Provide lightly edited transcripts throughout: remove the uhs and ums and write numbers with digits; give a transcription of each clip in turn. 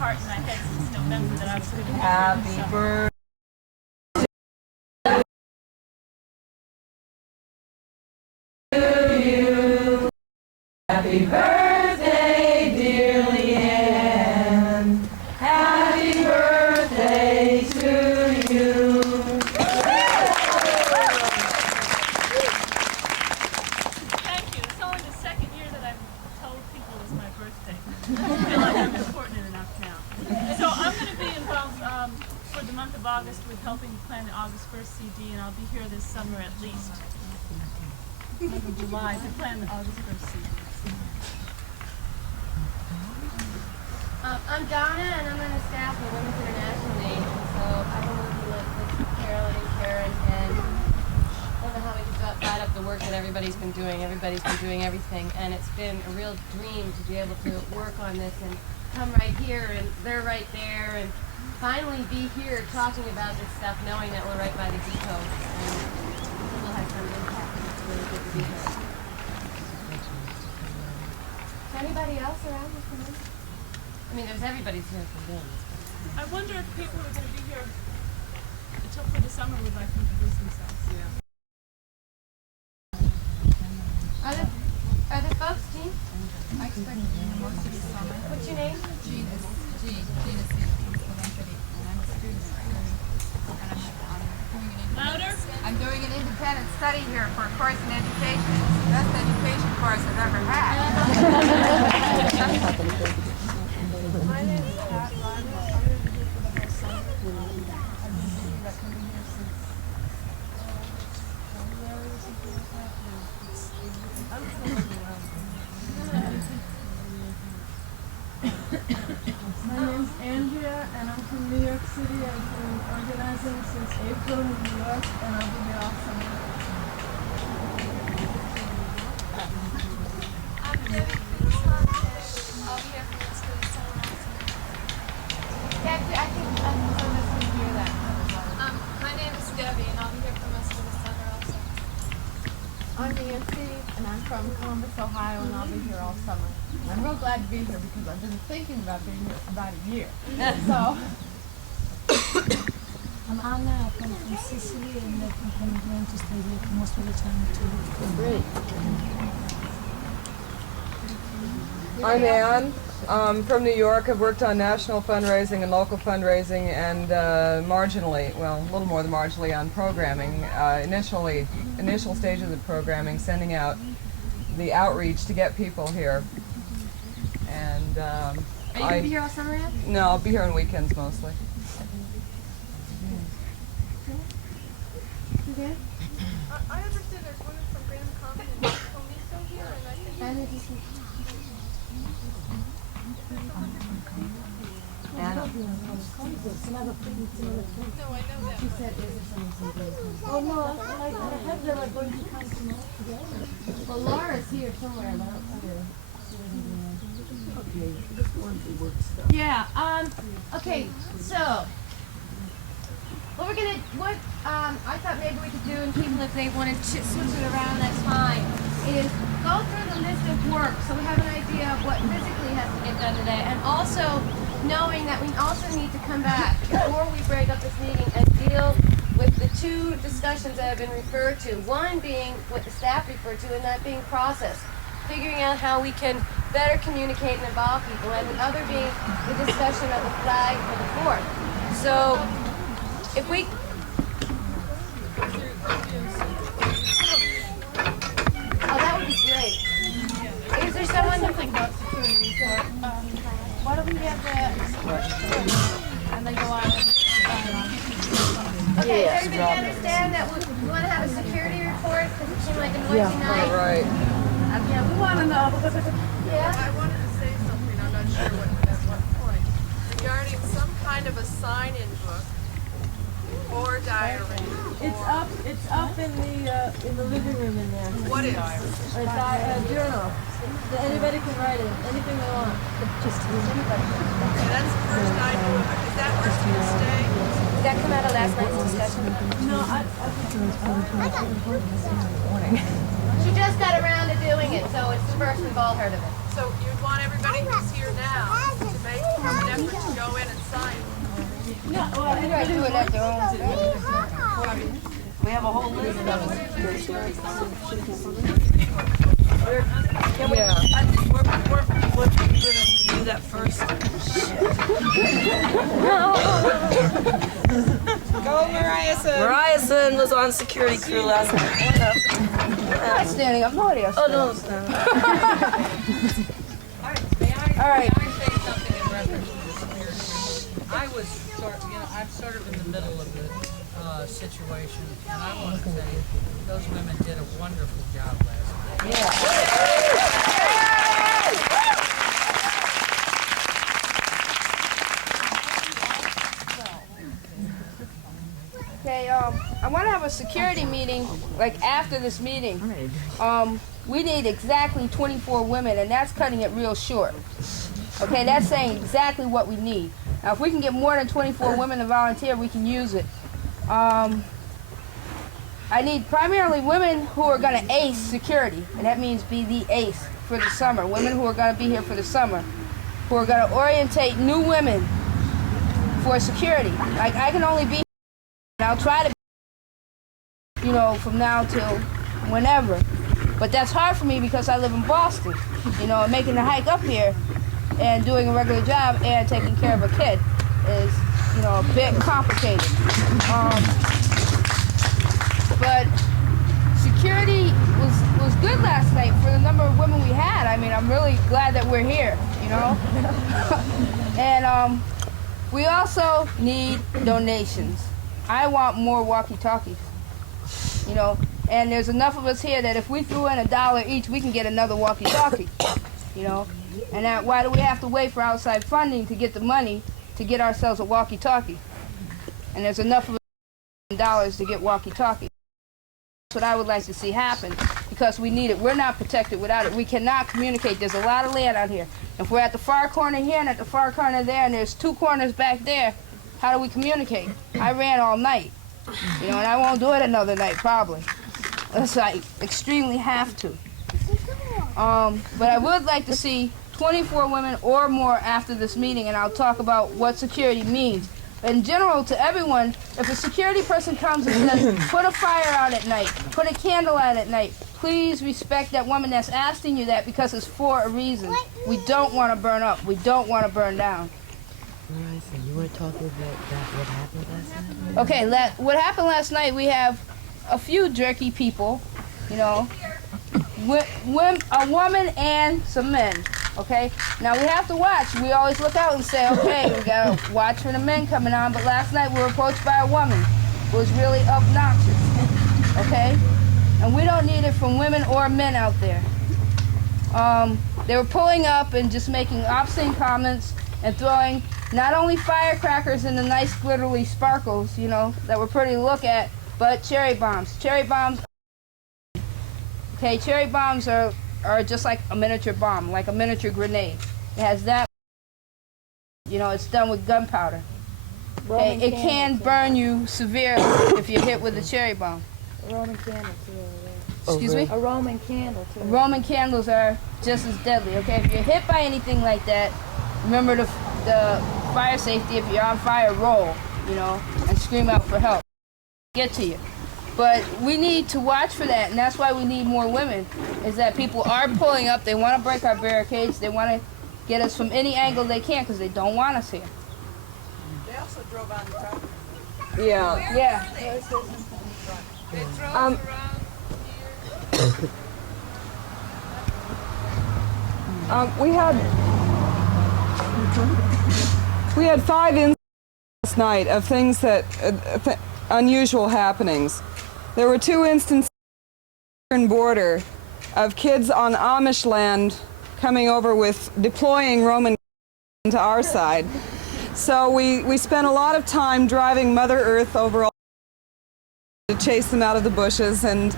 heart and my head since November that I was going to be here. Happy birthday. Happy birthday, dear Leanne. Happy birthday to you. Thank you. It's only the second year that I've told people it's my birthday. I feel like I'm important enough now. So I'm going to be involved for the month of August with helping plan the August 1st CD, and I'll be here this summer at least. Maybe July to plan the August 1st CD. I'm Donna, and I'm on the staff of the Women's International League. So I've been working with Carolyn and Karen, and I don't know how we can divide up the work that everybody's been doing. Everybody's been doing everything, and it's been a real dream to be able to work on this and come right here, and they're right there, and finally be here talking about this stuff, knowing that we're right by the depot, and we'll have some impact. It's really good to be here. Is anybody else around this morning? I mean, there's everybody's here from them. I wonder if people who are going to be here until for the summer would like to introduce themselves. Yeah. Are there folks, Jean? I expect to be most of the summer. What's your name? Jean is and I'm a student right now. And I'm doing an independent study here for a course in education. It's the best education course I've ever had. My name is Pat Lyman. I'm going to be here for the whole summer. I've been thinking about coming here since January or something like that. I'm feeling overwhelmed. My name's Andrea, and I'm from New York City. I've been organizing since April in New York, and I'll be here all summer. I'm Debbie Peterson, and I'll be here for most of the summer also. I think some of us can hear that. My name is Debbie, and I'll be here for most of the summer also. I'm Nancy, and I'm from Columbus, Ohio, and I'll be here all summer. I'm real glad to be here because I've been thinking about being here for about a year. So, I'm Anna, I come from Sicily, and I'm going to stay here most of the time too. great. I'm Ann. From New York. I've worked on national fundraising and local fundraising, and marginally, well, a little more than marginally, on programming. Initial stages of programming, sending out the outreach to get people here. And Are you going to be here all summer yet? no, I'll be here on weekends mostly. Okay. I understand there's women from Encampment and Comiso here, and I think Anna. no, I know that. She said, is there something? Oh no, I have them are going to come tomorrow together. Well, Laura's here somewhere, but I don't see her. Yeah, okay, so, I thought maybe we could do, and people, if they want to switch it around, that's fine, is go through the list of work, so we have an idea of what physically has to get done today, and also knowing that we also need to come back before we break up this meeting and deal with the two discussions that have been referred to. One being what the staff referred to, and that being process, figuring out how we can better communicate and involve people, and the other being the discussion of the flag for the fort. So, if we... Oh, that would be great. Is there someone... Something about security report. Why don't we have that and then go on? Okay, does everybody understand that we want to have a security report because it seemed like a noisy night? Right. Yeah, we want to know. Yeah? I wanted to say something, I'm not sure at what point, regarding some kind of a sign-in book or diary. It's up in the living room in there. What is? A journal. That anybody can write in, anything they want. Okay, that's the first I knew of it. Is that where it's going to stay? Did that come out of last night's discussion? No, She just got around to doing it, so it's the first we've all heard of it. So you'd want everybody who's here now to make an effort to sign. Do it at their own space. We have a whole list of them. Yeah. We're gonna do that first. Go, Mariah. Mariah was on security crew last night. What up? I'm not standing up. Nobody else. Oh no, it's not. All right. Can I say something in reference to the security? I was I'm sort of in the middle of the situation, and I want to say those women did a wonderful job last night. Okay, I want to have a security meeting, like after this meeting. We need exactly 24 women, and that's cutting it real short. Okay, that's saying exactly what we need. Now, if we can get more than 24 women to volunteer, we can use it. I need primarily women who are going to ace security, and that means be the ace for the summer. Women who are going to be here for the summer, who are going to orientate new women for security. Like, I can only be here, and I'll try to be, you know, from now till whenever. But that's hard for me because I live in Boston, you know, and making the hike up here and doing a regular job and taking care of a kid is, you know, a bit complicated. But security was good last night for the number of women we had. I mean, I'm really glad that we're here, you know. And we also need donations. I want more walkie-talkies, you know. And there's enough of us here that if we threw in $1 each, we can get another walkie-talkie, you know. And that, why do we have to wait for outside funding to get the money to get ourselves a walkie-talkie? And there's enough of dollars to get walkie-talkies. That's what I would like to see happen, because we need it. We're not protected without it. We cannot communicate. There's a lot of land out here. If we're at the far corner here and at the far corner there, and there's 2 corners back there, how do we communicate? I ran all night, you know, and I won't do it another night probably. Unless I extremely have to. But I would like to see 24 women or more after this meeting, and I'll talk about what security means. In general, to everyone, if a security person comes and says, put a fire out at night, put a candle out at night, please respect that woman that's asking you that, because it's for a reason. We don't want to burn up. We don't want to burn down. You were talking about what happened last night? Okay, what happened last night, we have a few jerky people, you know, a woman and some men, okay? Now we have to watch. We always look out and say, okay, we gotta watch for the men coming on, but last night we were approached by a woman who was really obnoxious, okay? And we don't need it from women or men out there. They were pulling up and just making obscene comments and throwing not only firecrackers and the nice glittery sparkles, you know, that were pretty to look at, but cherry bombs. Cherry bombs, okay, cherry bombs are just like a miniature bomb, like a miniature grenade. It has that, you know, it's done with gunpowder. Okay, it can burn you severely if you're hit with a cherry bomb. A Roman candle too. Excuse me? A Roman candle too. Roman candles are just as deadly, okay? If you're hit by anything like that, remember the fire safety. If you're on fire, roll, you know, and scream out for help. Get to you. But we need to watch for that, and that's why we need more women, is that people are pulling up. They want to break our barricades. They want to get us from any angle they can because they don't want us here. They also drove on the property. Yeah. Yeah. They drove around We had 5 incidents last night of things that unusual happenings. There were 2 instances on the border of kids on Amish land coming over with deploying Roman to our side. So we spent a lot of time driving Mother Earth over all to chase them out of the bushes, and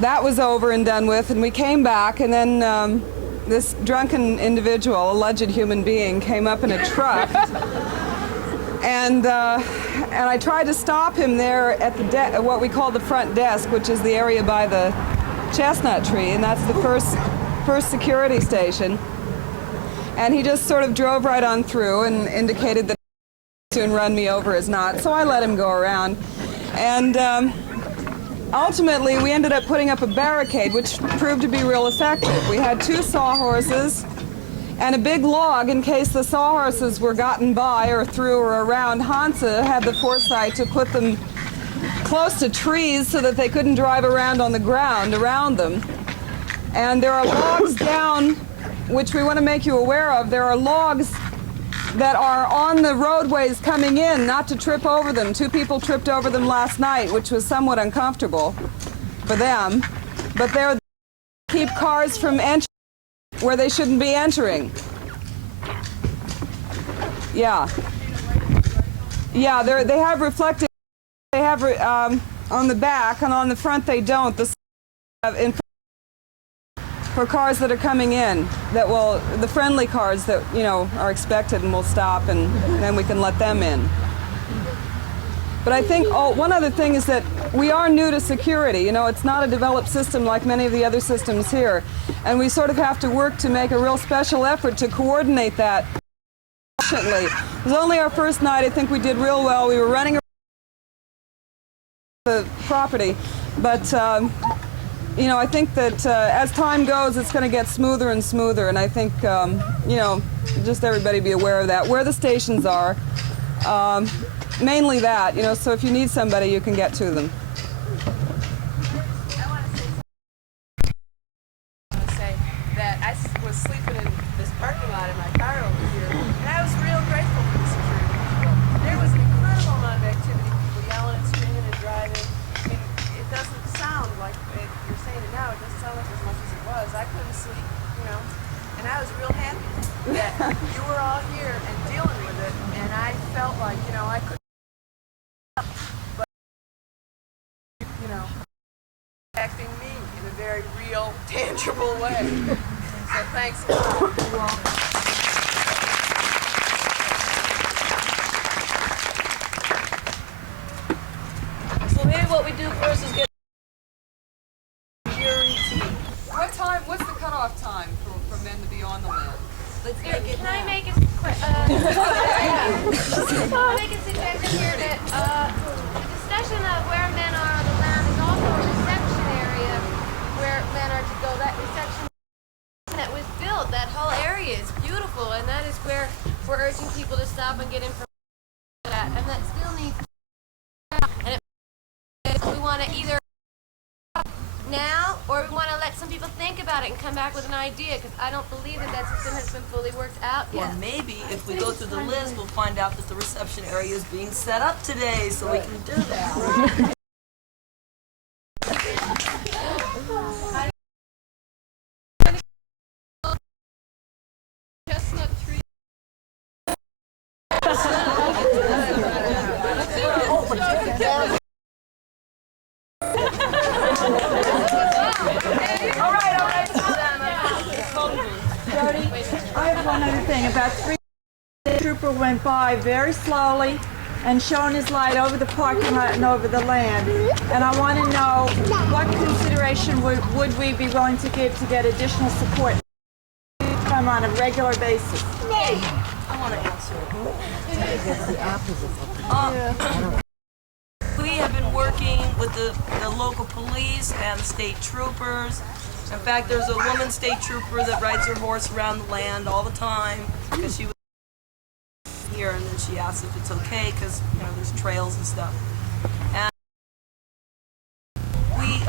that was over and done with, and we came back, and then this drunken individual, alleged human being, came up in a truck, and I tried to stop him there at what we call the front desk, which is the area by the chestnut tree, and that's the first security station. And he just sort of drove right on through and indicated that soon run me over as not, so I let him go around. And ultimately, we ended up putting up a barricade, which proved to be real effective. We had 2 sawhorses and a big log in case the sawhorses were gotten by or through or around. Hansa had the foresight to put them close to trees so that they couldn't drive around on the ground around them. And there are logs down, which we want to make you aware of. There are logs that are on the roadways coming in, not to trip over them. 2 people tripped over them last night, which was somewhat uncomfortable for them. But they're to keep cars from entering where they shouldn't be entering. Yeah. Yeah, they have reflective. They have on the back, and on the front they don't. For cars that are coming in, the friendly cars that, are expected and will stop, and then we can let them in. But I think one other thing is that we are new to security. It's not a developed system like many of the other systems here. And we sort of have to work to make a real special effort to coordinate that efficiently. It was only our first night. I think we did real well. We were running around the property, but I think that as time goes, it's going to get smoother and smoother, and I think, just everybody be aware of that. Where the stations are, mainly that, so if you need somebody, you can get to them. I want to say that I was sleeping in this parking lot in my car over here, and I was real grateful for the security people. There was an incredible amount of activity, people yelling and screaming and driving. I mean, it doesn't sound like you're saying it now. It doesn't sound like as much as it was. I couldn't sleep, and I was real happy that you were all here and dealing with it, and I felt like, I couldn't. But, acting me in a very real, tangible way. So thanks a lot. So maybe what we do first is get security. What's the cutoff time for men to be on the land? Let's make it Can I now. make a suggestion here that discussion of where men are on the land is also a reception area where men are to go. That reception that was built, that whole area is beautiful, and that is where we're urging people to stop and get information on that, and that still needs to be. And we want to either now, or we want to let some people think about it and come back with an idea, because I don't believe that system has been fully worked out yet. Or maybe if we go through the list, we'll find out that the reception area is being set up today, so we can do that. Chestnut tree. I have one other thing. About 3 the trooper went by very slowly and shone his light over the parking lot and over the land. And I want to know what consideration would we be willing to give to get additional support from on a regular basis? I want to answer it. We have been working with the local police and the state troopers. In fact, there's a woman state trooper that rides her horse around the land all the time because she was here, and then she asks if it's okay because there's trails and stuff. And we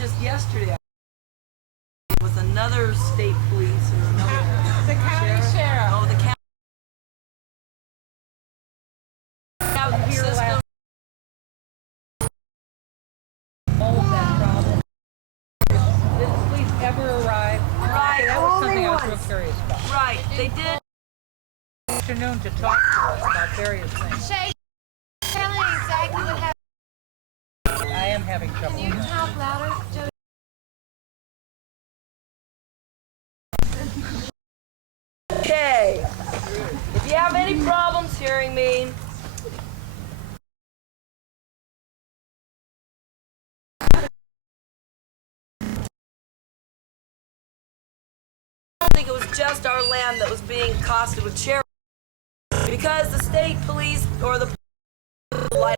just yesterday with another state police and another The county sheriff. Oh, the county. System. All of that problem. Did the police ever arrive? Right. That was something I was real curious about. Right. They did. Afternoon to talk to us about various things. Shay, tell me exactly what happened. I am having trouble. Can you talk louder, Jody? Okay. If you have any problems hearing me, I don't think it was just our land that was being accosted with charity. because the state police or the light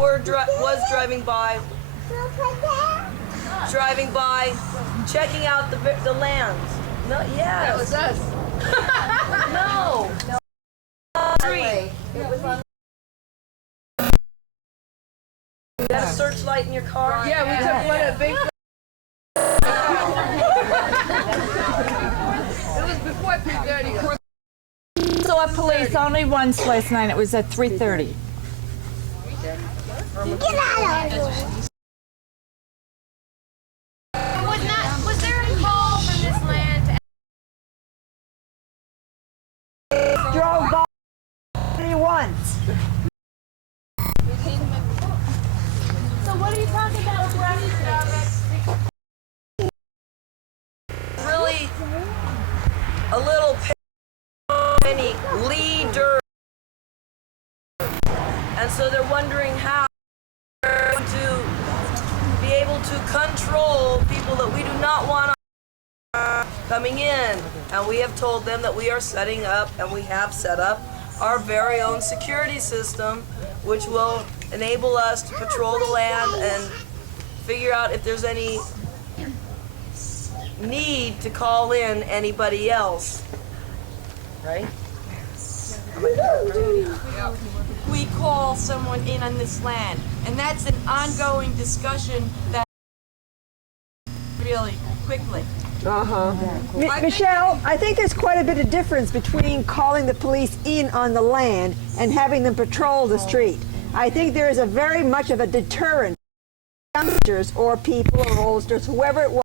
was driving by, checking out the lands. No, yes. That was us. No. It was on. You got a searchlight in your car? Yeah, we took one of the big. It was before 3:30. Saw police only once last night. It was at 3:30. Was there a call from this land to Drove by once. So what are you talking about? Really a little any leader, and so they're wondering how to be able to control people that we do not want coming in. And we have told them that we are setting up, and we have set up, our very own security system, which will enable us to patrol the land and figure out if there's any need to call in anybody else. Right? We call someone in on this land, and that's an ongoing discussion that really quickly. Michelle, I think there's quite a bit of difference between calling the police in on the land and having them patrol the street. I think there is a very much of a deterrent. Youngsters or people or oldsters, whoever it was,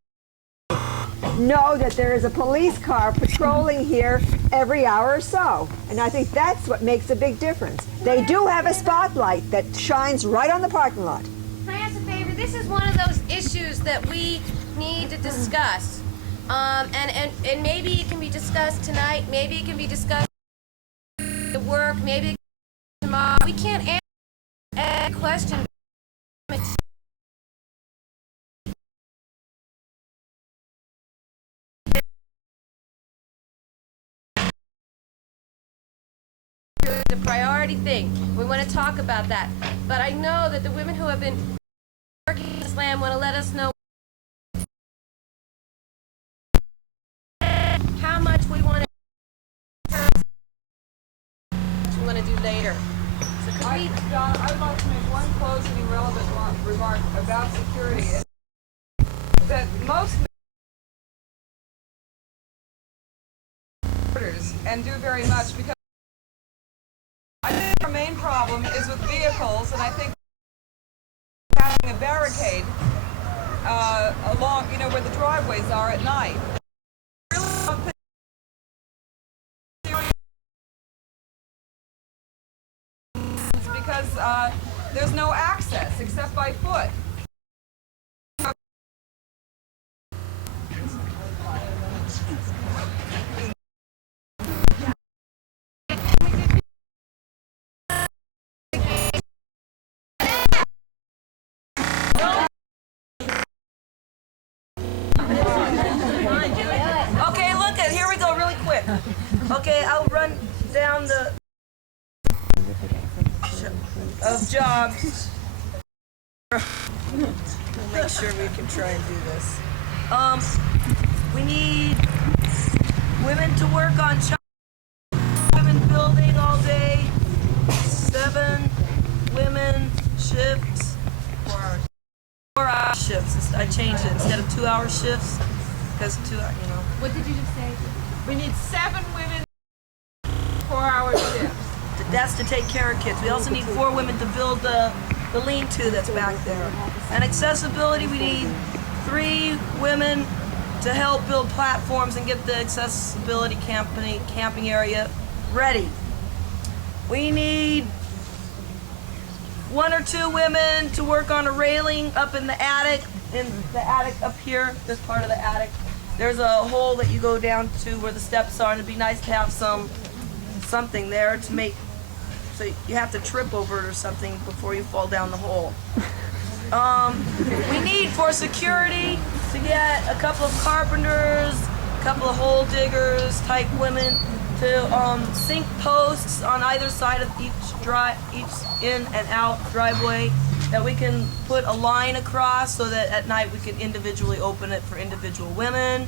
know that there is a police car patrolling here every hour or so. And I think that's what makes a big difference. They do have a spotlight that shines right on the parking lot. Can I ask a favor? This is one of those issues that we need to discuss. And maybe it can be discussed tonight, maybe it can be discussed at work, maybe tomorrow. We can't answer a question. It's a priority thing. We want to talk about that. But I know that the women who have been working in this land want to let us know how much we want to do later. So could we... John, I'd like to make one closing relevant remark about security. That most and do very much because I think our main problem is with vehicles, and I think having a barricade along, where the driveways are at night. I really don't think because there's no access except by foot. Okay, look at here we go really quick. Okay, I'll run down the of jobs. We'll make sure we can try and do this. We need women to work on women building all day. 7 women shifts. 4-hour shifts. I changed it instead of 2-hour shifts because What did you just say? We need 7 women, 4-hour shifts. That's to take care of kids. We also need 4 women to build the lean-to that's back there. And accessibility, we need 3 women to help build platforms and get the accessibility camping area ready. We need 1 or 2 women to work on a railing up in the attic up here, this part of the attic. There's a hole that you go down to where the steps are, and it'd be nice to have something there to make, so you have to trip over it or something before you fall down the hole. We need for security to get a couple of carpenters, a couple of hole diggers type women, to sink posts on either side of each in and out driveway that we can put a line across so that at night we can individually open it for individual women.